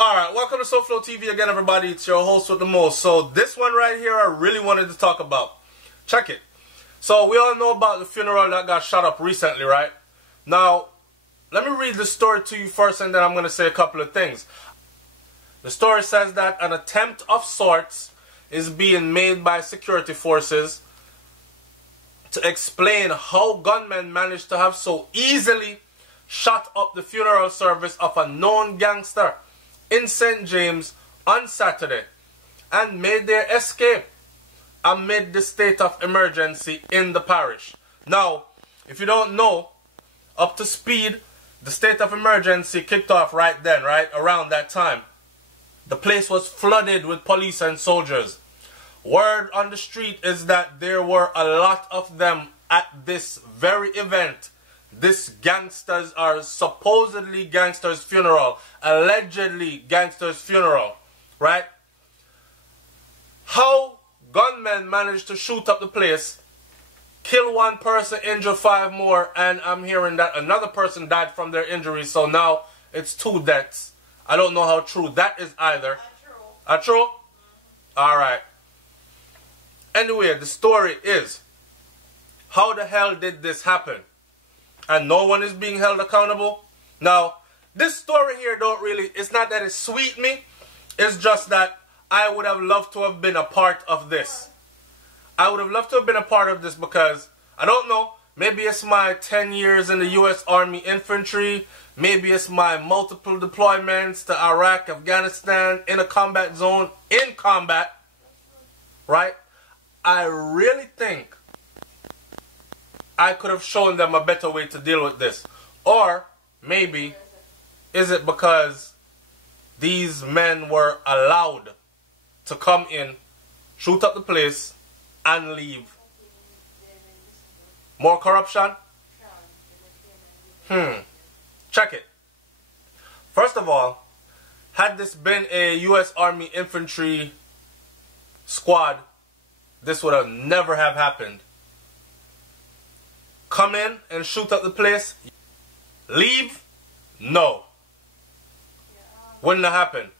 Alright, welcome to SoFlo TV again, everybody. It's your host with the most. So this one right here I really wanted to talk about. Check it. So we all know about the funeral that got shot up recently, right? Now, let me read the story to you first and then I'm going to say a couple of things. The story says that an attempt of sorts is being made by security forces to explain how gunmen managed to have so easily shot up the funeral service of a known gangster in St. James on Saturday and made their escape amid the state of emergency in the parish. Now, if you don't know, up to speed, the state of emergency kicked off right then, right around that time. The place was flooded with police and soldiers. Word on the street is that there were a lot of them at this very event. This gangsters are supposedly gangsters' funeral, allegedly gangsters' funeral, right? How gunmen managed to shoot up the place, kill one person, injure 5 more, and I'm hearing that another person died from their injuries, so now it's 2 deaths. I don't know how true that is either. True? Alright. Anyway, the story is, how the hell did this happen? And no one is being held accountable. Now, this story here don't really, it's not that it sweet me, it's just that I would have loved to have been a part of this. I would have loved to have been a part of this because, I don't know, maybe it's my 10 years in the U.S. Army Infantry, maybe it's my multiple deployments to Iraq, Afghanistan, in a combat zone, in combat, right? I really think I could have shown them a better way to deal with this. Or maybe is it because these men were allowed to come in, shoot up the place, and leave? More corruption? Check it. First of all, had this been a U.S. Army Infantry squad, this would have never have happened. Come in and shoot up the place. Leave? No. Wouldn't have happened.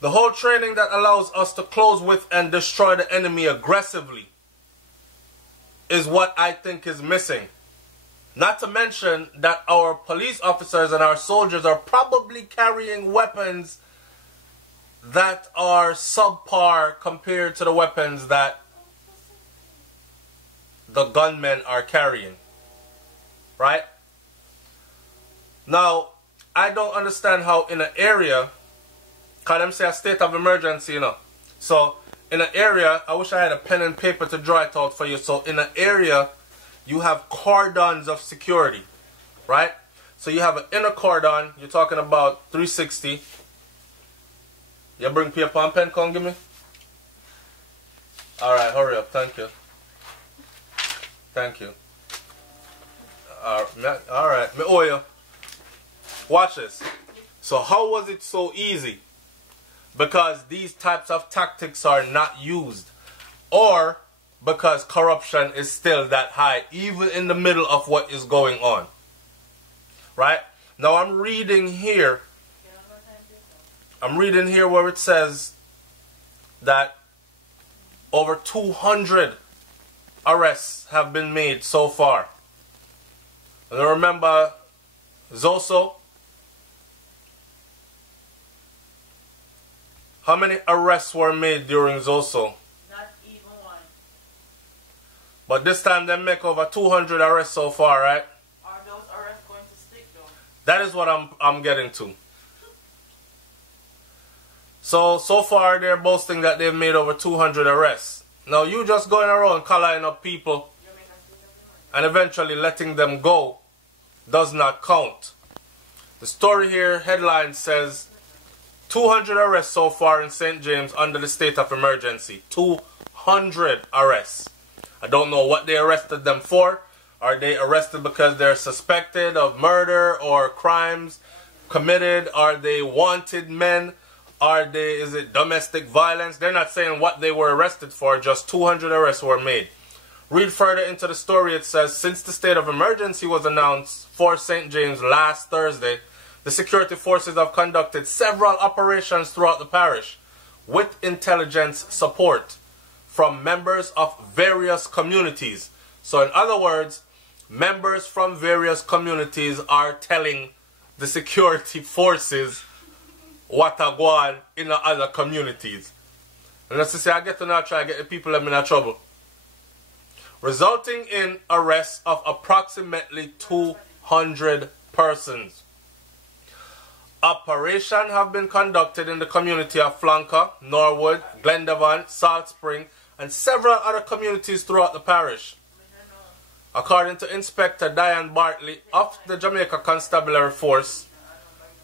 The whole training that allows us to close with and destroy the enemy aggressively is what I think is missing. Not to mention that our police officers and our soldiers are probably carrying weapons that are subpar compared to the weapons that the gunmen are carrying, right? Now, I don't understand how in an area, because them say a state of emergency, you know. So, in an area, I wish I had a pen and paper to draw it out for you. So, in an area, you have cordons of security, right? So, you have an inner cordon, you're talking about 360. You bring paper and pen, come give me. Alright, hurry up, thank you. Thank you. Alright, me owe you. Watch this. So how was it so easy? Because these types of tactics are not used. Or because corruption is still that high, even in the middle of what is going on. Right? Now I'm reading here. Where it says that over 200 arrests have been made so far. And remember Zoso? How many arrests were made during Zoso? Not even one. But this time they make over 200 arrests so far, right? Are those arrests going to stick though? That is what I'm getting to. So far they're boasting that they've made over 200 arrests. Now you just going around collaring up people and eventually letting them go does not count. The story here, headline says 200 arrests so far in St. James under the state of emergency. 200 arrests. I don't know what they arrested them for. Are they arrested because they're suspected of murder or crimes committed? Are they wanted men? Is it domestic violence? They're not saying what they were arrested for, just 200 arrests were made. Read further into the story, it says, since the state of emergency was announced for St. James last Thursday, The security forces have conducted several operations throughout the parish with intelligence support from members of various communities. So in other words, members from various communities are telling the security forces what are going on in the other communities. And as I say, I get to now try to get the people that in trouble. Resulting in arrests of approximately 200 persons. Operations have been conducted in the community of Flanker, Norwood, Glendavon, Salt Spring, and several other communities throughout the parish. According to Inspector Diane Bartley of the Jamaica Constabulary Force,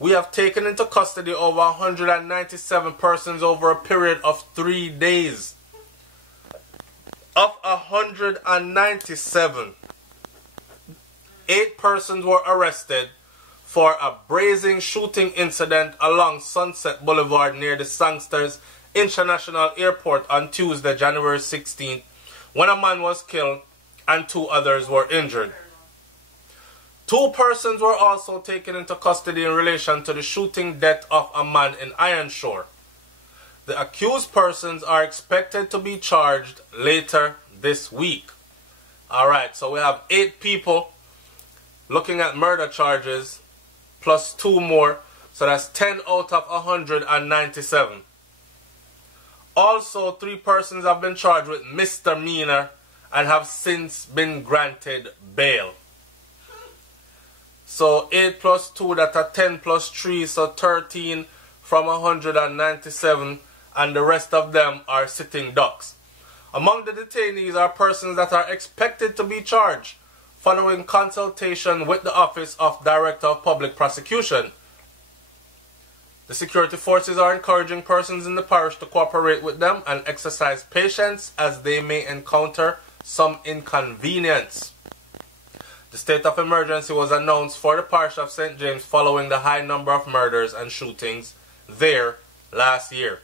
we have taken into custody over 197 persons over a period of 3 days. Of 197, 8 persons were arrested for a brazen shooting incident along Sunset Boulevard near the Sangsters International Airport on Tuesday, January 16th, when a man was killed and 2 others were injured. 2 persons were also taken into custody in relation to the shooting death of a man in Ironshore. The accused persons are expected to be charged later this week. Alright, so we have 8 people looking at murder charges, plus 2 more, so that's 10 out of 197. Also, 3 persons have been charged with misdemeanor and have since been granted bail. So 8 plus 2, that are 10 plus 3, so 13 from 197, and the rest of them are sitting ducks. Among the detainees are persons that are expected to be charged following consultation with the Office of Director of Public Prosecution. The security forces are encouraging persons in the parish to cooperate with them and exercise patience as they may encounter some inconvenience. The state of emergency was announced for the parish of St. James following the high number of murders and shootings there last year,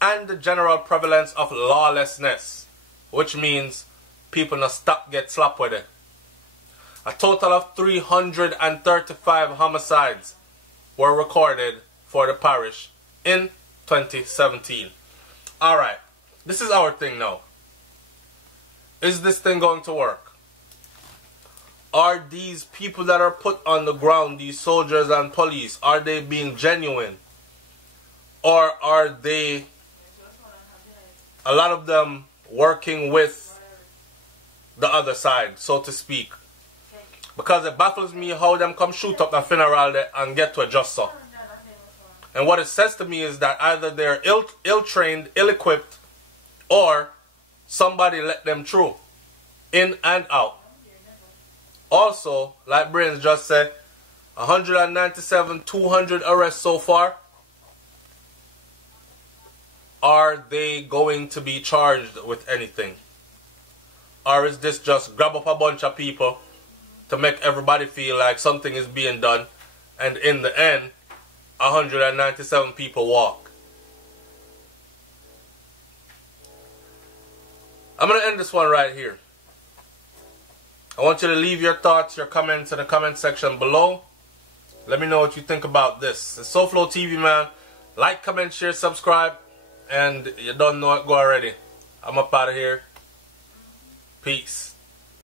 and the general prevalence of lawlessness, which means people not stop get slapped with it. A total of 335 homicides were recorded for the parish in 2017. Alright, this is our thing now. Is this thing going to work? Are these people that are put on the ground, these soldiers and police, are they being genuine? Or are they, a lot of them, working with the other side, so to speak? Because it baffles me how them come shoot up the funeral there and get to a just so. And what it says to me is that either they're ill-trained, ill-equipped, or somebody let them through, in and out. Also, like Brains just said, 197, 200 arrests so far. Are they going to be charged with anything? Or is this just grab up a bunch of people to make everybody feel like something is being done, and in the end, 197 people walk? I'm going to end this one right here. I want you to leave your thoughts, your comments in the comment section below. Let me know what you think about this. It's SoFlo TV, man. Like, comment, share, subscribe. And you don't know it, go already. I'm up out of here. Peace.